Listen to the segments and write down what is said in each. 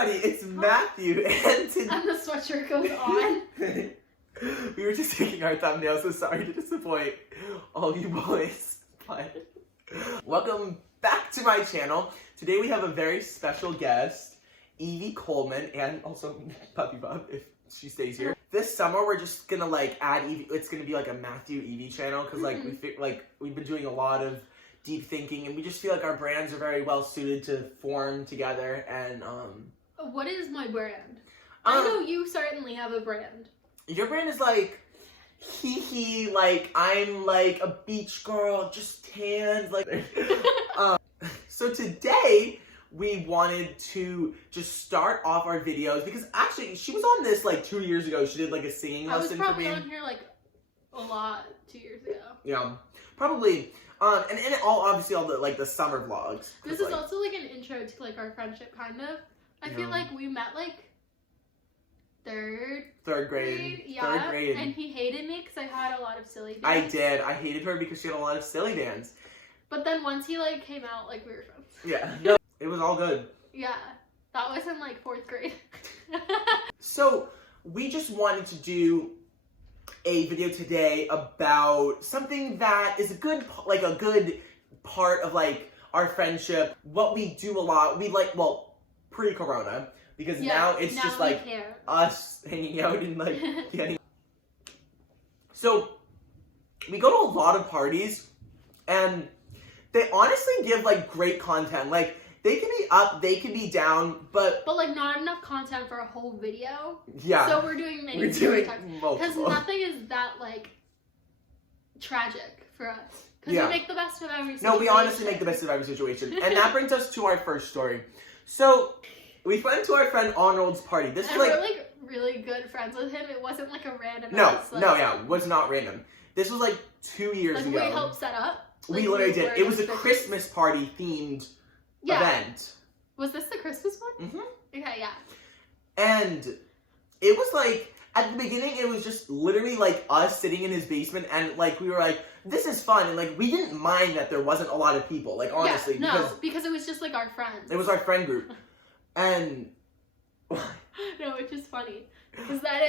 everybody, it's Matthew, and And the sweatshirt goes on. we were just taking our thumbnail, so sorry to disappoint all you boys, but welcome back to my channel. Today we have a very special guest, Evie Coleman, and also Puppy Bob, if she stays here. This summer we're just gonna like add Evie, it's gonna be like a Matthew Evie channel, because like we've been doing a lot of deep thinking, and we just feel like our brands are very well suited to form together. And what is my brand? I know you certainly have a brand. Your brand is like hee, like I'm like a beach girl, just tanned, like so today we wanted to just start off our videos, because actually she was on this like 2 years ago. She did like a singing lesson for me. I was probably on here like a lot 2 years ago. Yeah, probably. And all obviously all the like the summer vlogs. This is also like an intro to like our friendship, kind of. I feel like we met like third grade. Yeah, third grade. And he hated me because I had a lot of silly dance. I did. I hated her because she had a lot of silly dance. But then once he like came out, like we were friends. Yeah, no, it was all good. Yeah, that was in like 4th grade. So we just wanted to do a video today about something that is a good part of like our friendship. What we do a lot, we like, well, pre-corona, because now it's just like us hanging out and like getting. So we go to a lot of parties, and they honestly give like great content. Like they can be up, they can be down, but like not enough content for a whole video. Yeah. So we're doing many storytimes, because nothing is that like tragic for us. Because we make the best of every situation. No, we honestly make the best of every situation. And that brings us to our first story. So we went to our friend Arnold's party. This was like, we're like really good friends with him. It wasn't like a random. It was not random. This was like 2 years ago. Like we helped set up. We literally did. It was a Christmas party themed event. Was this the Christmas one? Mm-hmm. Okay, yeah. And it was like, at the beginning, it was just literally like us sitting in his basement, and like we were like, this is fun, and like we didn't mind that there wasn't a lot of people, like honestly. Yeah, because it was just like our friends. It was our friend group. And no, it's just funny. Because then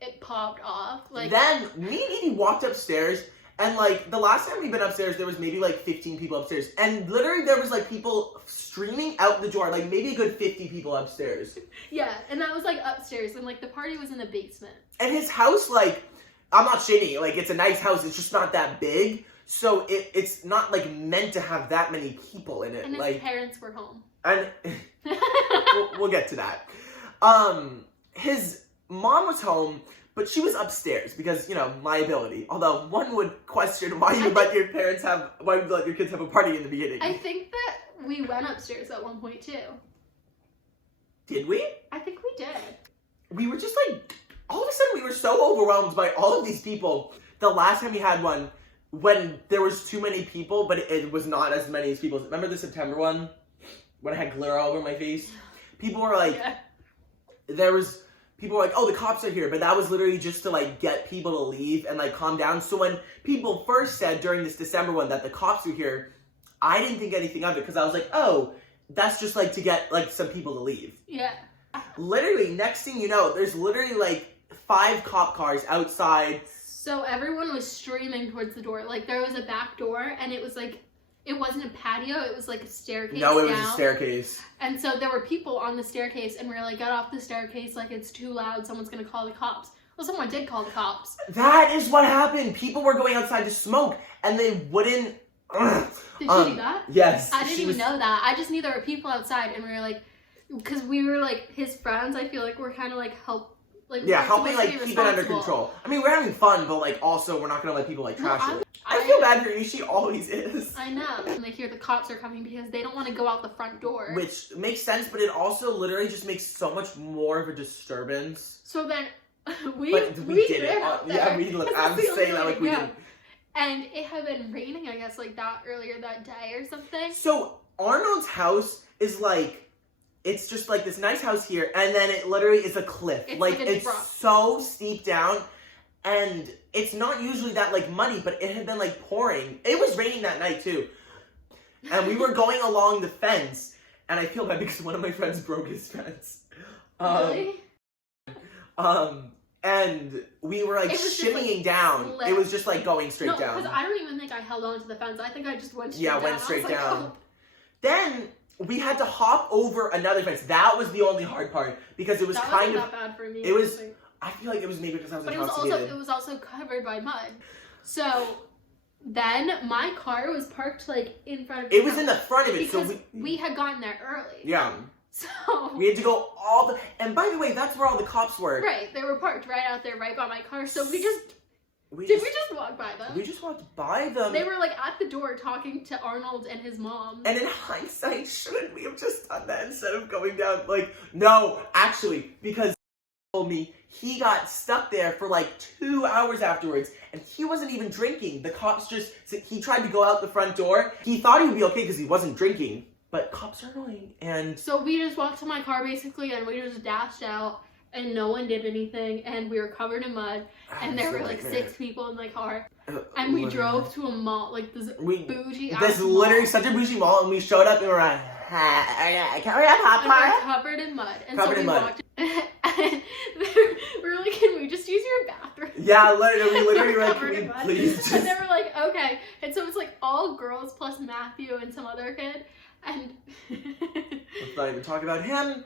it popped off. Like then me and Edie walked upstairs, and like the last time we've been upstairs, there was maybe like 15 people upstairs. And literally there was like people streaming out the door, like maybe a good 50 people upstairs. Yeah, and that was like upstairs, and like the party was in the basement. And his house, like, I'm not shading it, like it's a nice house, it's just not that big. So it's not like meant to have that many people in it. And his parents were home. And we'll get to that. His mom was home, but she was upstairs because, you know, liability. Although one would question why you let your kids have a party in the beginning. I think that we went upstairs at one point too. Did we? I think we did. We were just like, all of a sudden we were so overwhelmed by all of these people. The last time we had one, when there was too many people, but it was not as many as people. Remember the September one? When I had glitter all over my face? People were like, people were like, oh, the cops are here. But that was literally just to like get people to leave and like calm down. So when people first said during this December one that the cops were here, I didn't think anything of it, because I was like, oh, that's just like to get like some people to leave. Yeah. Literally, next thing you know, there's literally like 5 cop cars outside. So everyone was streaming towards the door. Like there was a back door, and it was like, it wasn't a patio, it was like a staircase. No, it was a staircase. And so there were people on the staircase, and we were like, get off the staircase, like it's too loud, someone's gonna call the cops. Well, someone did call the cops. That is what happened. People were going outside to smoke, and they wouldn't. Did she do that? Yes. I didn't even know that. I just knew there were people outside, and we were like, because we were like his friends, I feel like we're kind of like helping like keep it under control. I mean, we're having fun, but like also we're not gonna let people like trash it. I feel bad for you. She always is. I know. And they hear the cops are coming because they don't want to go out the front door. Which makes sense, but it also literally just makes so much more of a disturbance. So then we did it. Yeah, I'm saying that like we did. And it had been raining, I guess, like that earlier that day or something. So Arnold's house is like, it's just like this nice house here, and then it literally is a cliff. It's so steep down. And it's not usually that, like, muddy, but it had been, like, pouring. It was raining that night, too. And we were going along the fence, And I feel bad because one of my friends broke his fence. Really? And we were like shimmying like, down. slip. It was just like going straight down. No, because I don't even think I held on to the fence. I think I just went straight down. Yeah, went straight down. Like, oh. Then we had to hop over another fence. That was the only hard part because it was that kind wasn't of. That bad for me. It was. I feel like it was maybe because I was intoxicated. But it was also covered by mud. So then my car was parked like in front of. It was in the front of it, because so we had gotten there early. Yeah. So we had to go all the. And by the way, that's where all the cops were. Right, they were parked right out there, right by my car. So we just we just walk by them? We just walked by them. They were like at the door talking to Arnold and his mom. And in hindsight, shouldn't we have just done that instead of going down? Like, no, actually, because he told me he got stuck there for like 2 hours afterwards, and he wasn't even drinking. The cops he tried to go out the front door. He thought he would be okay because he wasn't drinking, but cops are annoying. And so we just walked to my car basically, and we just dashed out. And no one did anything, and we were covered in mud, and there were like 6 people in my car, and we drove to a mall, like this bougie ass This mall. literally such a bougie mall, and we showed up and we were like, can we have hot pie? And we're covered in mud, and covered so we walked, and we were like, can we just use your bathroom? Yeah, literally, we literally were like, can we please just... And they were like, okay, and so it's like all girls plus Matthew and some other kid, and let's not even talk about him.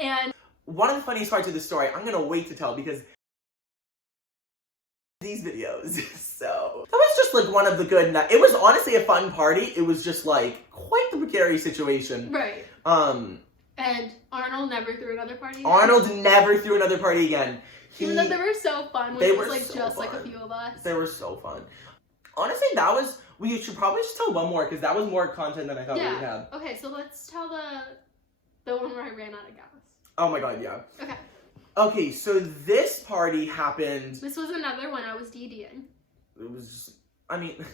And one of the funniest parts of the story, I'm gonna wait to tell because these videos. So that was just like one of the good. It was honestly a fun party. It was just like quite the precarious situation. Right. And Arnold never threw another party again. Arnold never threw another party again. Even though they were so fun, which was like just like a few of us. They were so fun. Honestly, we should probably just tell one more because that was more content than I thought we would have. Okay, so let's tell the one where I ran out of gas. Oh my god, yeah. Okay. Okay, so this party happened. This was another one I was DDing. It was just, I mean,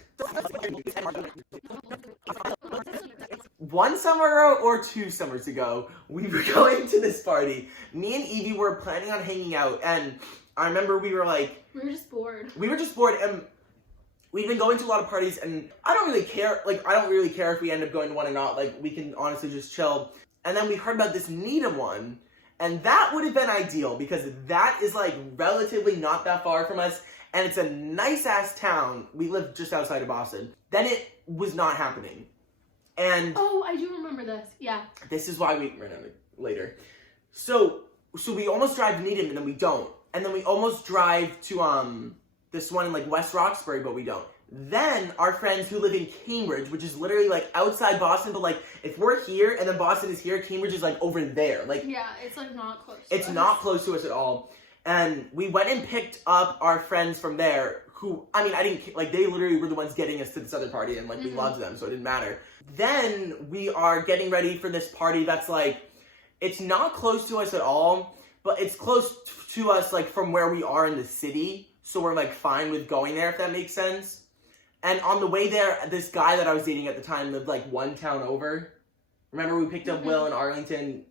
one summer ago or 2 summers ago, we were going to this party. Me and Evie were planning on hanging out, and I remember we were like... We were just bored. We were just bored, and we've been going to a lot of parties, and I don't really care. Like, I don't really care if we end up going to one or not. Like, we can honestly just chill. And then we heard about this Needham one, and that would have been ideal because that is like relatively not that far from us, and it's a nice-ass town. We live just outside of Boston. Then it was not happening. And oh, I do remember this. Yeah. This is why we ran out later. So we almost drive to Needham, and then we don't. And then we almost drive to this one in like West Roxbury, but we don't. Then our friends who live in Cambridge, which is literally like outside Boston, but like if we're here and then Boston is here, Cambridge is like over there. Like yeah, it's like not close. It's not close to us at all. And we went and picked up our friends from there who, I mean, I didn't, like they literally were the ones getting us to this other party and like we loved them, so it didn't matter. Then we are getting ready for this party that's like, it's not close to us at all, but it's close to us like from where we are in the city. So we're like fine with going there, if that makes sense. And on the way there, this guy that I was dating at the time lived like one town over. Remember we picked up Will in Arlington?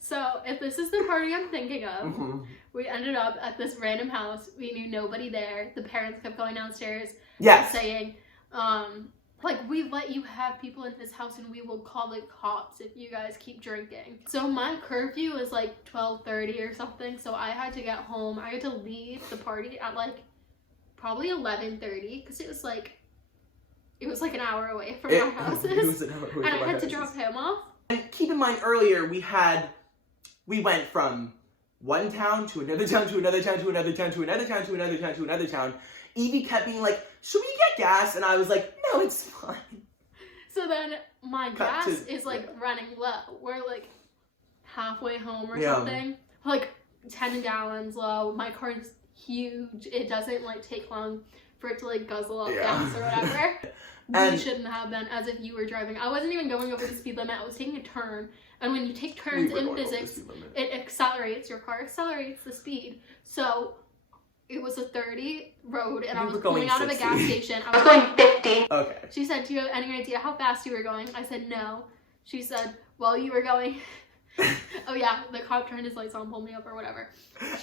So if this is the party I'm thinking of, we ended up at this random house. We knew nobody there. The parents kept going downstairs and saying, like, we let you have people in this house and we will call the cops if you guys keep drinking. So my curfew is like 12:30 or something. So I had to get home. I had to leave the party at like probably 11:30 because it was like an hour away from our houses. And I had to drop him off. And keep in mind earlier we went from one town to another town to another town to another town to another town to another town to another town. Evie kept being like, should we get gas? And I was like, no, it's fine. So then my gas is like running low. We're like halfway home or something. Like 10 gallons low. My car is huge. It doesn't like take long for it to like guzzle up gas or whatever. We shouldn't have been, as if you were driving. I wasn't even going over the speed limit. I was taking a turn. And when you take turns in physics, it accelerates. Your car accelerates the speed. So it was a 30 road, and I was pulling out of a gas station. I was going 50. Okay. She said, do you have any idea how fast you were going? I said, no. She said, well, you were going... oh yeah, the cop turned his lights on, pulled me up or whatever.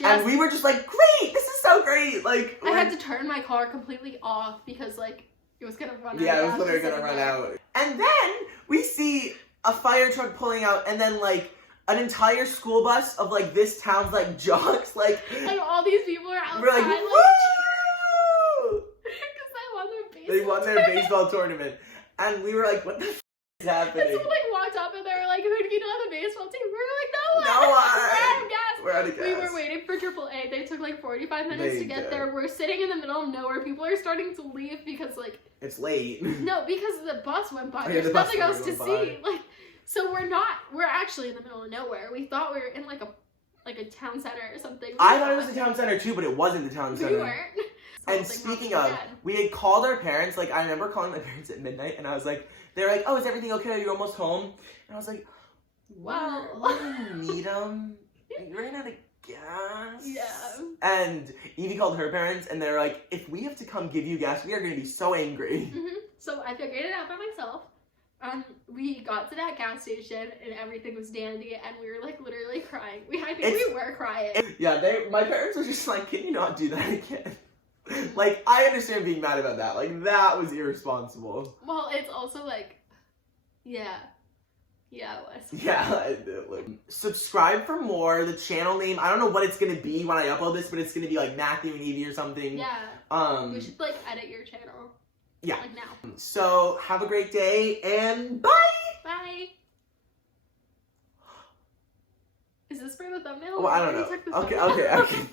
And we were just like, great, this is so great. Like I had to turn my car completely off because like it was gonna run out. Yeah, it was literally gonna run out. And then we see a fire truck pulling out, and then like an entire school bus of like this town's like jocks, like, and all these people are outside, we're like, woo! Because They won their baseball tournament, and we were like, what the f is happening? And someone like walked up and they were like, who do you know on the baseball team? We were like, no one. No one. We're out of gas. We're out of gas. We were waiting for AAA. They took like 45 minutes They to get did. there. We're sitting in the middle of nowhere. People are starting to leave because like it's late. no, because the bus went by. Oh, yeah, There's the bus nothing else to went see. Like, so we're actually in the middle of nowhere. We thought we were in like a town center or something. I thought it was the town center too, but it wasn't the town center. We weren't. And speaking of, we had called our parents, like, I remember calling my parents at midnight, and I was like, they're like, oh, is everything okay? Are you almost home? And I was like, wow. we need them. We ran out of gas. Yeah. And Evie called her parents, and they're like, if we have to come give you gas, we are going to be so angry. So I figured it out by myself. We got to that gas station, and everything was dandy, and we were, like, literally crying. I think we were crying. Yeah, my parents were just like, can you not do that again? Like, I understand being mad about that. Like, that was irresponsible. Well, it's also like, yeah. Yeah, it was. Yeah, subscribe for more. The channel name, I don't know what it's gonna be when I upload this, but it's gonna be like Matthew and Evie or something. Yeah. We should like edit your channel. Yeah. Like now. So have a great day and bye. Bye. Is this for the thumbnail? Well, I don't know. Okay.